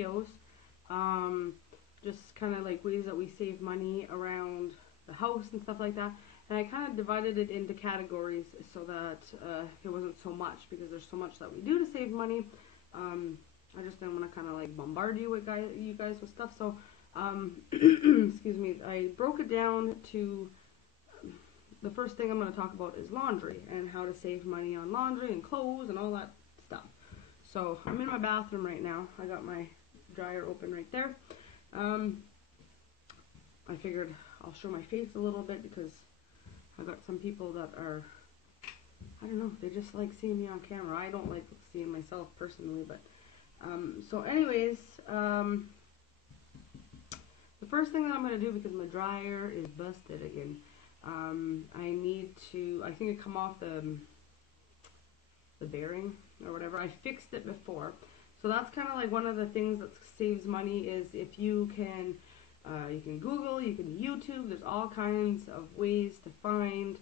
videos, just kind of like ways that we save money around the house and stuff like that. And I kind of divided it into categories so that it wasn't so much, because there's so much that we do to save money. I just didn't want to kind of like bombard you guys with stuff. So, excuse me, I broke it down to the first thing I'm going to talk about is laundry and how to save money on laundry and clothes and all that stuff. So I'm in my bathroom right now. I got my dryer open right there. I figured I'll show my face a little bit because I've got some people that are, I don't know, they just like seeing me on camera. I don't like seeing myself personally, but so anyways, the first thing that I'm going to do, because my dryer is busted again, I think it come off the bearing or whatever. I fixed it before. So that's kind of like one of the things that saves money is if you can Google, you can YouTube, there's all kinds of ways to find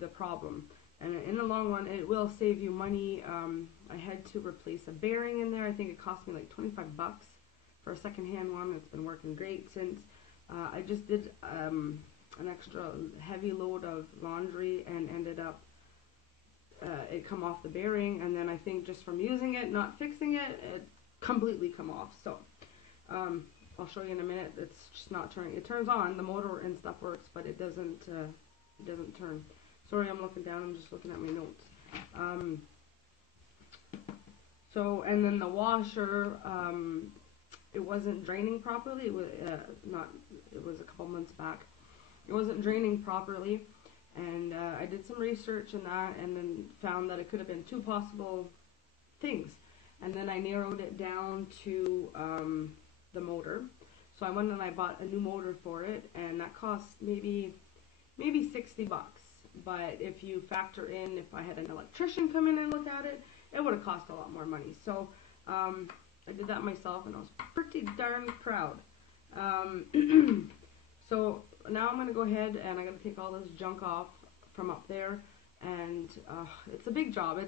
the problem. And in the long run, it will save you money. I had to replace a bearing in there. I think it cost me like 25 bucks for a secondhand one. It's been working great since. I just did an extra heavy load of laundry and ended up it come off the bearing, and then I think just from using it, not fixing it, it completely come off. So I'll show you in a minute. It's just not turning. It turns on, the motor and stuff works, but it doesn't turn. Sorry, I'm looking down. I'm just looking at my notes. So, and then the washer, it wasn't draining properly. It was It was a couple months back. It wasn't draining properly, and I did some research in that, and then found that it could have been two possible things. And then I narrowed it down to the motor. So I went and I bought a new motor for it, and that cost maybe 60 bucks. But if you factor in, if I had an electrician come in and look at it, it would have cost a lot more money. So I did that myself, and I was pretty darn proud. So now I'm going to go ahead and I'm going to take all this junk off from up there, and it's a big job.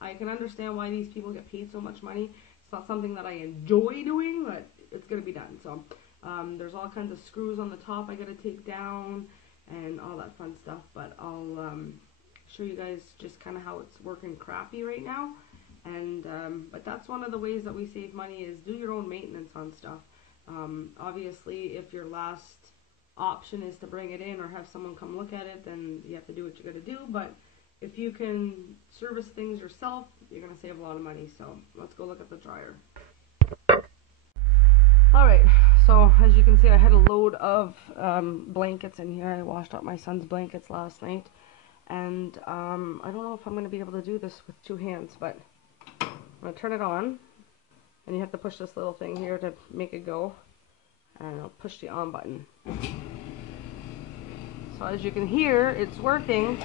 I can understand why these people get paid so much money. It's not something that I enjoy doing, but it's going to be done. So there's all kinds of screws on the top I got to take down and all that fun stuff, but I'll show you guys just kind of how it's working crappy right now. And but that's one of the ways that we save money, is do your own maintenance on stuff. Obviously, if your last option is to bring it in or have someone come look at it, then you have to do what you got to do. But if you can service things yourself, you're going to save a lot of money. So let's go look at the dryer. Alright, so as you can see, I had a load of blankets in here. I washed out my son's blankets last night, and I don't know if I'm going to be able to do this with two hands, but I'm going to turn it on, and you have to push this little thing here to make it go, and I'll push the on button. So as you can hear, it's working.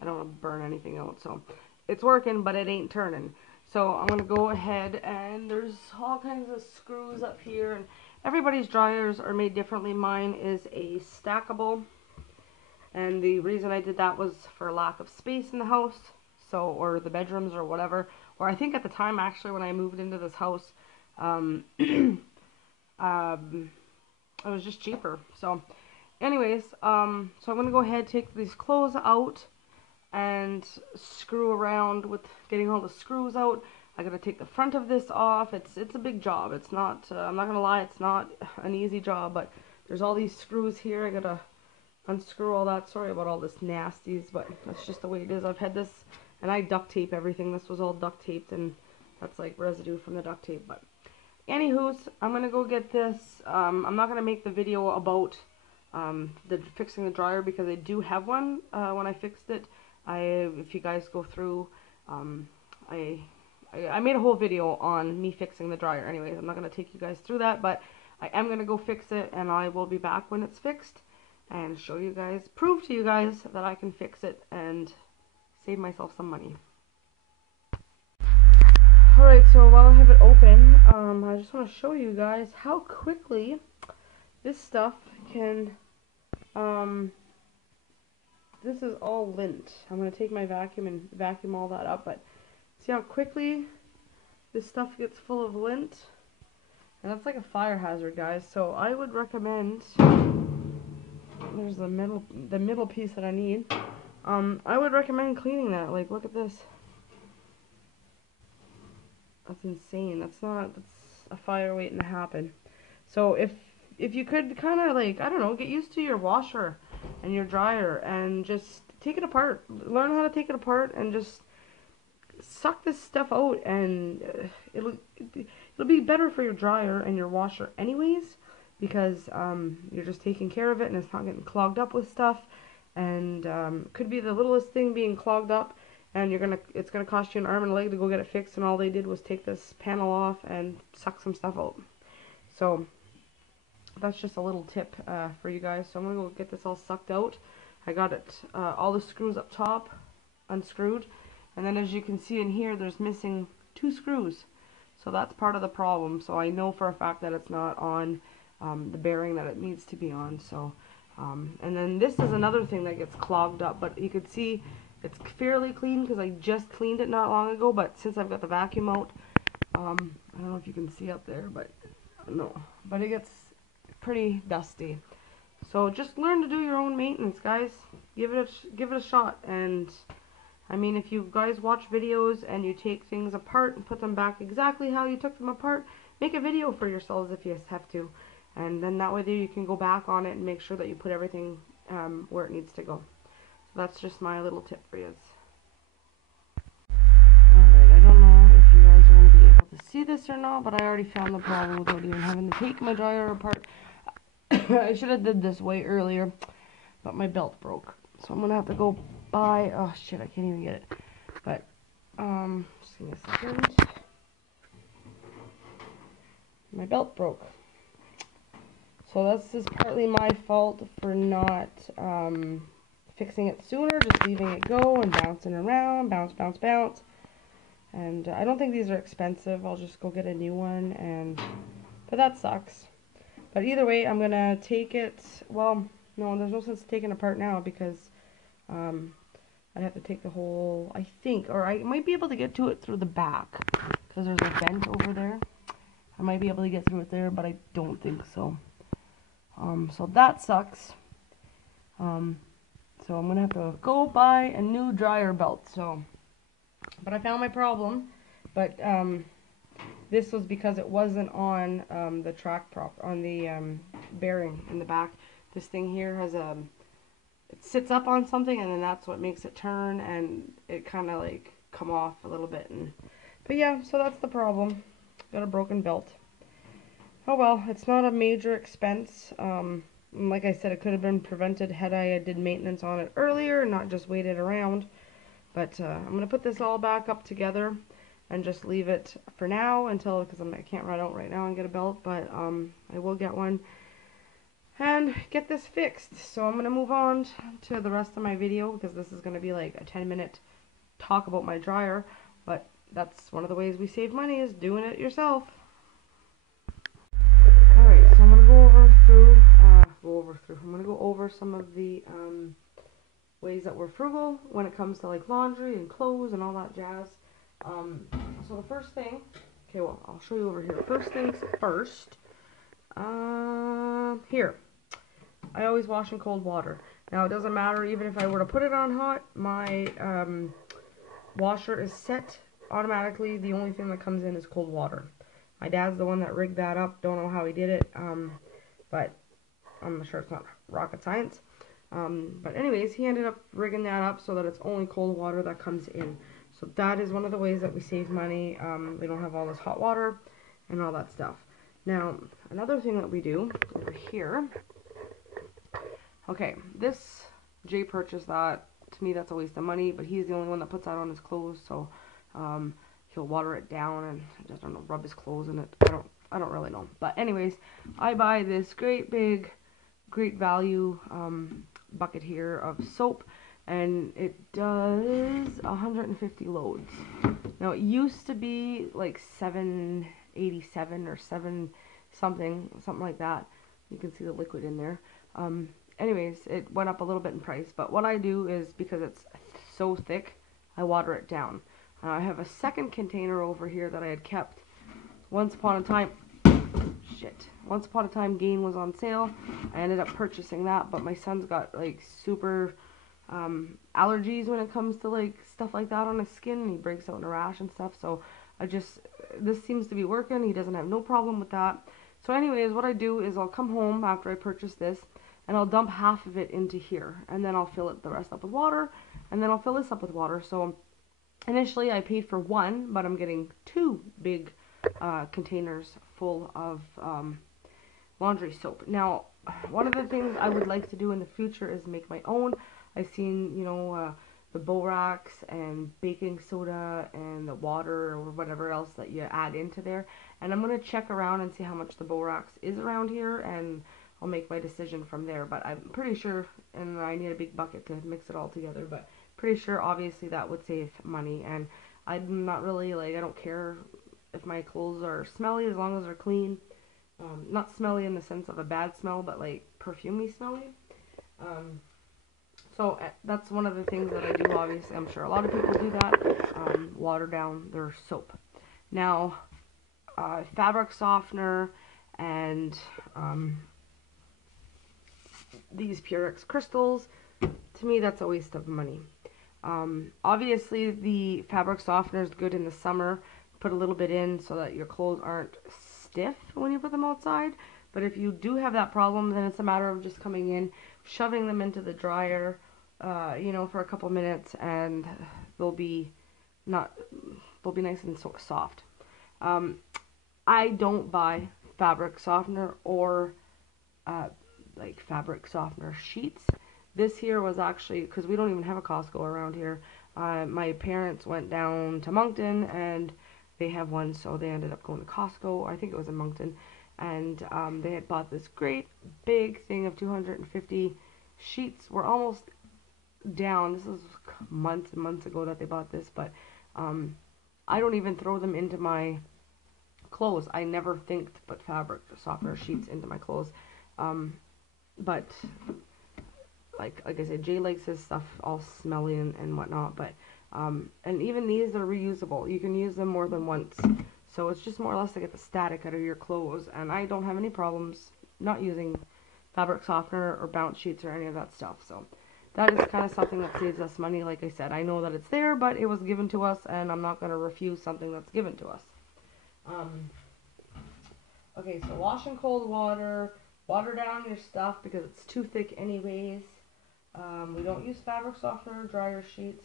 I don't want to burn anything out, so it's working, but it ain't turning. So I'm going to go ahead, and there's all kinds of screws up here, and everybody's dryers are made differently. Mine is a stackable, and the reason I did that was for lack of space in the house, so, or the bedrooms or whatever. Or I think at the time, actually, when I moved into this house, it was just cheaper. So anyways, so I'm going to go ahead, take these clothes out and screw around with getting all the screws out. I gotta take the front of this off. It's a big job. It's not, I'm not gonna lie, it's not an easy job, but there's all these screws here. I gotta unscrew all that. Sorry about all this nasties, but that's just the way it is. I've had this, and I duct tape everything. This was all duct taped, and that's like residue from the duct tape. But anywho's, I'm gonna go get this. I'm not gonna make the video about fixing the dryer, because I do have one when I fixed it. If you guys go through, I made a whole video on me fixing the dryer. Anyways, I'm not going to take you guys through that, but I am going to go fix it, and I will be back when it's fixed and show you guys, prove to you guys that I can fix it and save myself some money. Alright, so while I have it open, I just want to show you guys how quickly this stuff can, this is all lint. I'm going to take my vacuum and vacuum all that up, but See how quickly this stuff gets full of lint? And that's like a fire hazard, guys. So I would recommend, there's the middle piece that I need. I would recommend cleaning that. Like, look at this. That's insane. That's a fire waiting to happen. So if you could kind of like, I don't know, get used to your washer and your dryer and just take it apart. Learn how to take it apart and just suck this stuff out, and it'll be better for your dryer and your washer anyways, because you're just taking care of it and it's not getting clogged up with stuff. And could be the littlest thing being clogged up, and it's gonna cost you an arm and a leg to go get it fixed, and all they did was take this panel off and suck some stuff out. So that's just a little tip for you guys. So I'm gonna go get this all sucked out. I got it all the screws up top unscrewed, and then as you can see in here, there's missing 2 screws. So that's part of the problem. So I know for a fact that it's not on the bearing that it needs to be on. So and then this is another thing that gets clogged up, but you could see it's fairly clean because I just cleaned it not long ago. But since I've got the vacuum out, I don't know if you can see up there, but no, but it gets pretty dusty. So just learn to do your own maintenance, guys. Give it a shot. And I mean, if you guys watch videos and you take things apart and put them back exactly how you took them apart, make a video for yourselves if you have to. And then that way there you can go back on it and make sure that you put everything where it needs to go. So that's just my little tip for you. Alright, I don't know if you guys are going to be able to see this or not, but I already found the problem without even having to take my dryer apart. I should have did this way earlier, but my belt broke. So I'm going to have to go buy, oh shit, I can't even get it. But, just give me a second. My belt broke. So this is partly my fault for not fixing it sooner, just leaving it go and bouncing around, bounce, bounce, bounce. And I don't think these are expensive. I'll just go get a new one, but that sucks. But either way, I'm gonna take it, well, no, there's no sense taking it apart now because I'd have to take the whole, I think, or I might be able to get to it through the back because there's a vent over there. I might be able to get through it there, but I don't think so. So that sucks. So I'm gonna have to go buy a new dryer belt. So, but I found my problem. But this was because it wasn't on the track on the bearing in the back. This thing here has it sits up on something, and then that's what makes it turn, and it kind of like come off a little bit. But yeah, so that's the problem. Got a broken belt. Oh well, it's not a major expense. Like I said, it could have been prevented had I did maintenance on it earlier and not just waited around. But I'm going to put this all back up together and just leave it for now until, because I can't run out right now and get a belt, but I will get one and get this fixed. So I'm going to move on to the rest of my video because this is going to be like a 10-minute talk about my dryer. But that's one of the ways we save money, is doing it yourself. Alright, so I'm going to go over some of the ways that we're frugal when it comes to like laundry and clothes and all that jazz. So the first thing, okay, well, I'll show you over here. First things first, here, I always wash in cold water. Now, it doesn't matter, even if I were to put it on hot, my washer is set automatically. The only thing that comes in is cold water. My dad's the one that rigged that up. Don't know how he did it, but I'm sure it's not rocket science. But anyways, he ended up rigging that up so that it's only cold water that comes in. So that is one of the ways that we save money. We don't have all this hot water and all that stuff. Now, another thing that we do over here. Okay, this, Jay purchased that. To me, that's a waste of money, but he's the only one that puts that on his clothes, so he'll water it down and just, I don't know, rub his clothes in it. I don't really know. But anyways, I buy this great big, great value bucket here of soap, and it does 150 loads. Now, it used to be like $7.87 or $7 something like that. You can see the liquid in there. Anyways, it went up a little bit in price, but what I do is, because it's so thick, I water it down. I have a second container over here that I had kept. Once upon a time, once upon a time Gain was on sale. I ended up purchasing that, but my son's got like super allergies when it comes to like stuff like that on his skin, and he breaks out in a rash and stuff. So this seems to be working. He doesn't have no problem with that. So anyways, what I do is I'll come home after I purchase this, and I'll dump half of it into here, and then I'll fill the rest up with water, and then I'll fill this up with water. So initially I paid for one, but I'm getting two big containers full of laundry soap. Now, one of the things I would like to do in the future is make my own. I've seen, the borax and baking soda and the water or whatever else that you add into there. And I'm going to check around and see how much the borax is around here, and I'll make my decision from there. But I'm pretty sure, and I need a big bucket to mix it all together, but pretty sure obviously that would save money. And I'm not really, like, I don't care if my clothes are smelly as long as they're clean. Not smelly in the sense of a bad smell, but like perfumey smelly. So that's one of the things that I do, obviously. I'm sure a lot of people do that, water down their soap. Now, fabric softener and these Purex crystals, to me that's a waste of money. Obviously the fabric softener is good in the summer. Put a little bit in so that your clothes aren't stiff when you put them outside. But if you do have that problem, then it's a matter of just coming in, shoving them into the dryer, for a couple minutes, and they'll be nice and soft. I don't buy fabric softener or like fabric softener sheets. This here was actually, because we don't even have a Costco around here. My parents went down to Moncton and they have one, so they ended up going to Costco. I think it was in Moncton. And they had bought this great big thing of 250 sheets. We're almost down. This was months and months ago that they bought this, but I don't even throw them into my clothes. I never think to put fabric softener sheets into my clothes. But like I said, Jay likes his stuff all smelly and whatnot, but and even these are reusable. You can use them more than once. So it's just more or less to get the static out of your clothes, and I don't have any problems not using fabric softener or bounce sheets or any of that stuff. So that is kind of something that saves us money. Like I said, I know that it's there, but it was given to us, and I'm not going to refuse something that's given to us. Okay, so wash in cold water, water down your stuff because it's too thick anyways. We don't use fabric softener or dryer sheets.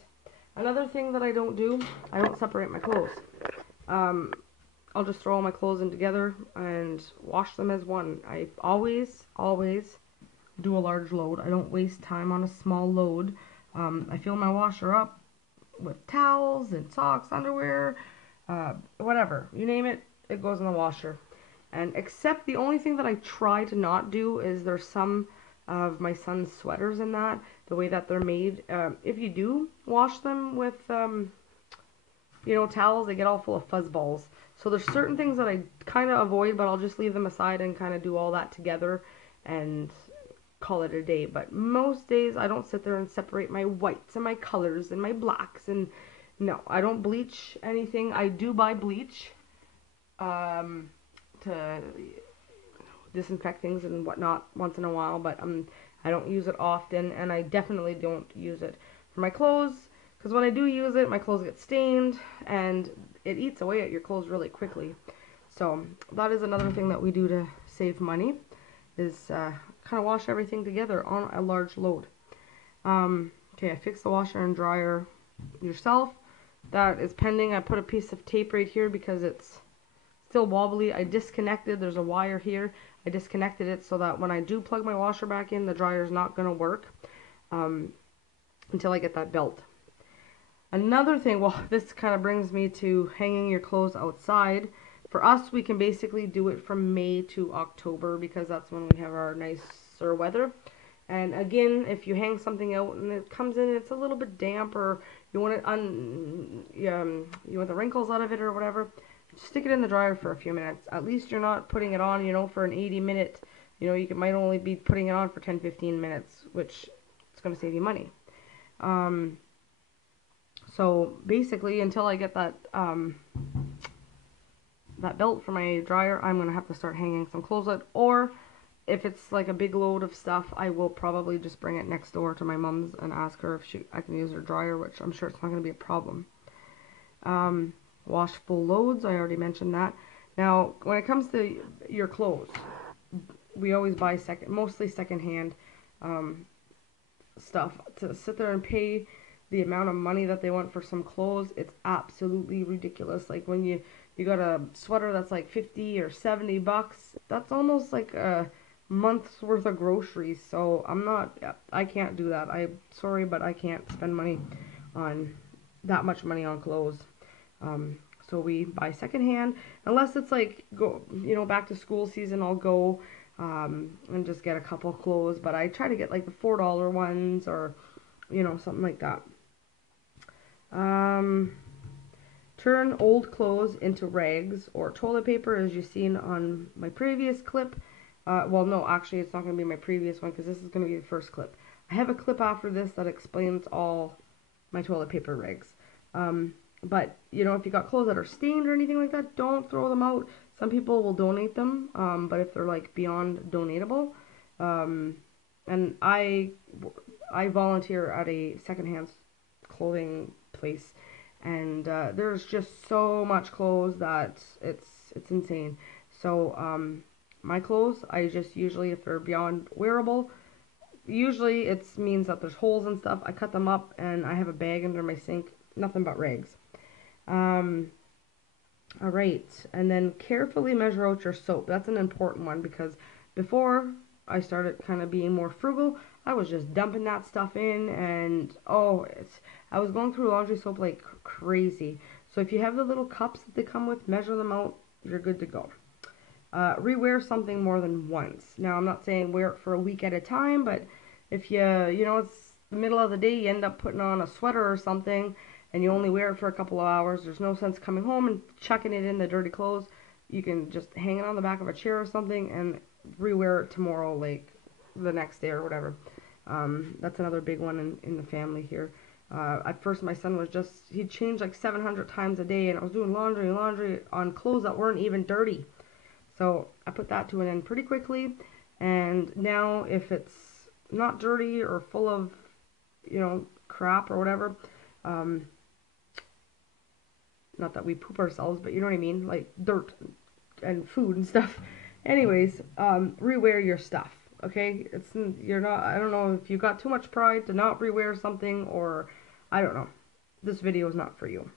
Another thing that I don't do, I don't separate my clothes. I'll just throw all my clothes in together and wash them as one. I always do a large load. I don't waste time on a small load. I fill my washer up with towels and socks, underwear, whatever. You name it, it goes in the washer. And except the only thing that I try to not do is there's some of my son's sweaters in that, the way that they're made. If you do wash them with, towels, they get all full of fuzz balls. So there's certain things that I kind of avoid, but I'll just leave them aside and kind of do all that together and call it a day. But most days I don't sit there and separate my whites and my colors and my blacks, and no, I don't bleach anything. I do buy bleach to disinfect things and whatnot once in a while, but I don't use it often, and I definitely don't use it for my clothes, because when I do use it, my clothes get stained and it eats away at your clothes really quickly. So that is another thing that we do to save money, is kind of wash everything together on a large load. Okay, I fixed the washer and dryer yourself. That is pending. I put a piece of tape right here because it's still wobbly. I disconnected, there's a wire here. I disconnected it so that when I do plug my washer back in, the dryer is not going to work until I get that belt. Another thing, well, this kind of brings me to hanging your clothes outside. For us, we can basically do it from May to October because that's when we have our nicer weather. And again, if you hang something out and it comes in and it's a little bit damp, or you want it you want the wrinkles out of it or whatever, just stick it in the dryer for a few minutes. At least you're not putting it on, for an 80-minute, might only be putting it on for 10-15 minutes, which is going to save you money. So basically, until I get that that belt for my dryer, I'm gonna have to start hanging some clothes out. Or if it's like a big load of stuff, I will probably just bring it next door to my mom's and ask her if I can use her dryer, which I'm sure it's not gonna be a problem. Wash full loads, I already mentioned that. Now, when it comes to your clothes, we always buy mostly secondhand stuff. To sit there and pay the amount of money that they want for some clothes, it's absolutely ridiculous. Like when you got a sweater that's like 50 or 70 bucks, that's almost like a month's worth of groceries. So I can't do that. I'm sorry, but I can't spend money on that much money on clothes. So we buy secondhand, unless it's like back to school season. I'll go and just get a couple clothes, but I try to get like the $4 ones or something like that. Turn old clothes into rags or toilet paper, as you've seen on my previous clip. Well, no, actually, it's not going to be my previous one because this is going to be the first clip. I have a clip after this that explains all my toilet paper rags. But, if you got clothes that are stained or anything like that, don't throw them out. Some people will donate them, but if they're, like, beyond donatable. And I volunteer at a secondhand clothing place, and there's just so much clothes that it's insane. So, my clothes, I just usually, if they're beyond wearable, usually it means that there's holes and stuff. I cut them up, and I have a bag under my sink. Nothing but rags. Alright, and then carefully measure out your soap. That's an important one because before I started kind of being more frugal, I was just dumping that stuff in, and I was going through laundry soap like crazy. So if you have the little cups that they come with, measure them out, you're good to go. Rewear something more than once. Now, I'm not saying wear it for a week at a time, but if it's the middle of the day, you end up putting on a sweater or something, and you only wear it for a couple of hours, there's no sense coming home and chucking it in the dirty clothes. You can just hang it on the back of a chair or something and rewear it tomorrow, like the next day or whatever. That's another big one in the family here. At first, my son he'd change like 700 times a day, and I was doing laundry on clothes that weren't even dirty. So I put that to an end pretty quickly, and now if it's not dirty or full of, crap or whatever, not that we poop ourselves, but you know what I mean, like dirt and food and stuff. Anyways, rewear your stuff, okay? I don't know if you got too much pride to not rewear something, or I don't know. This video is not for you.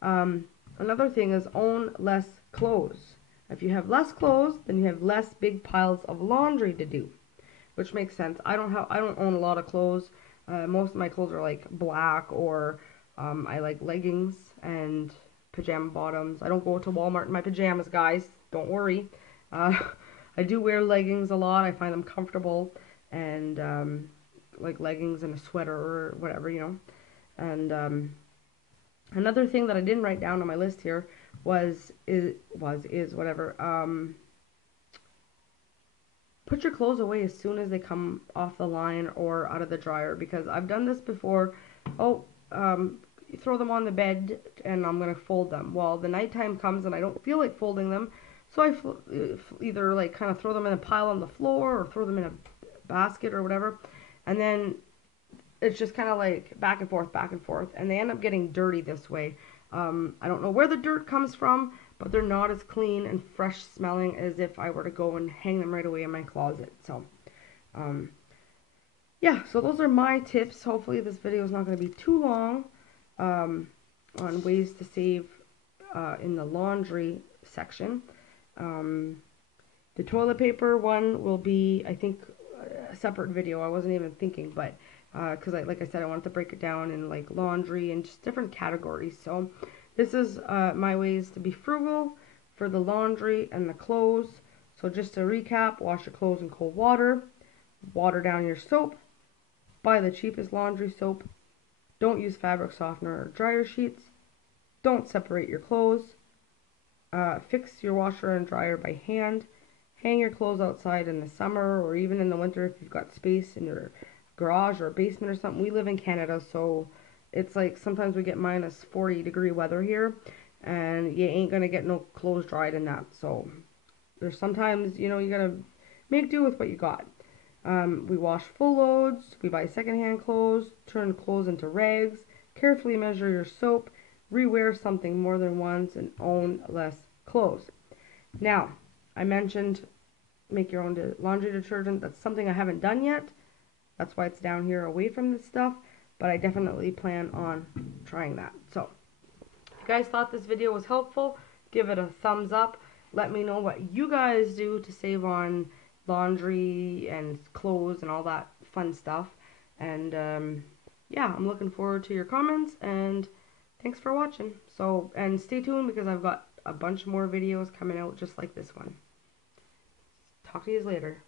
Another thing is own less clothes. If you have less clothes, then you have less big piles of laundry to do, which makes sense. I don't own a lot of clothes. Most of my clothes are like black, or I like leggings and pajama bottoms. I don't go to Walmart in my pajamas, guys. Don't worry. I do wear leggings a lot. I find them comfortable, and like leggings and a sweater or whatever, And another thing that I didn't write down on my list here is whatever. Put your clothes away as soon as they come off the line or out of the dryer, because I've done this before. You throw them on the bed and I'm going to fold them. Well, the nighttime comes and I don't feel like folding them, so I either like kind of throw them in a pile on the floor or throw them in a basket or whatever, and then it's just kind of like back and forth, and they end up getting dirty this way. I don't know where the dirt comes from, but they're not as clean and fresh smelling as if I were to go and hang them right away in my closet. So, yeah, so those are my tips. Hopefully this video is not going to be too long on ways to save in the laundry section. The toilet paper one will be, I think, a separate video. I wasn't even thinking, but because like I said, I wanted to break it down in like laundry and just different categories. So this is my ways to be frugal for the laundry and the clothes. So just to recap, wash your clothes in cold water, water down your soap, buy the cheapest laundry soap, don't use fabric softener or dryer sheets, don't separate your clothes, fix your washer and dryer by hand, hang your clothes outside in the summer or even in the winter if you've got space in your garage or basement or something. We live in Canada, so it's like sometimes we get minus 40-degree weather here, and you ain't gonna get no clothes dried in that. So there's sometimes, you know, you gotta make do with what you got. We wash full loads, we buy secondhand clothes, turn clothes into rags, carefully measure your soap, rewear something more than once, and own less clothes. Now, I mentioned make your own laundry detergent. That's something I haven't done yet. That's why it's down here away from this stuff, but I definitely plan on trying that. So, if you guys thought this video was helpful, give it a thumbs up. Let me know what you guys do to save on laundry and clothes and all that fun stuff. And yeah, I'm looking forward to your comments, and thanks for watching. So, and stay tuned because I've got a bunch more videos coming out just like this one. Talk to you later.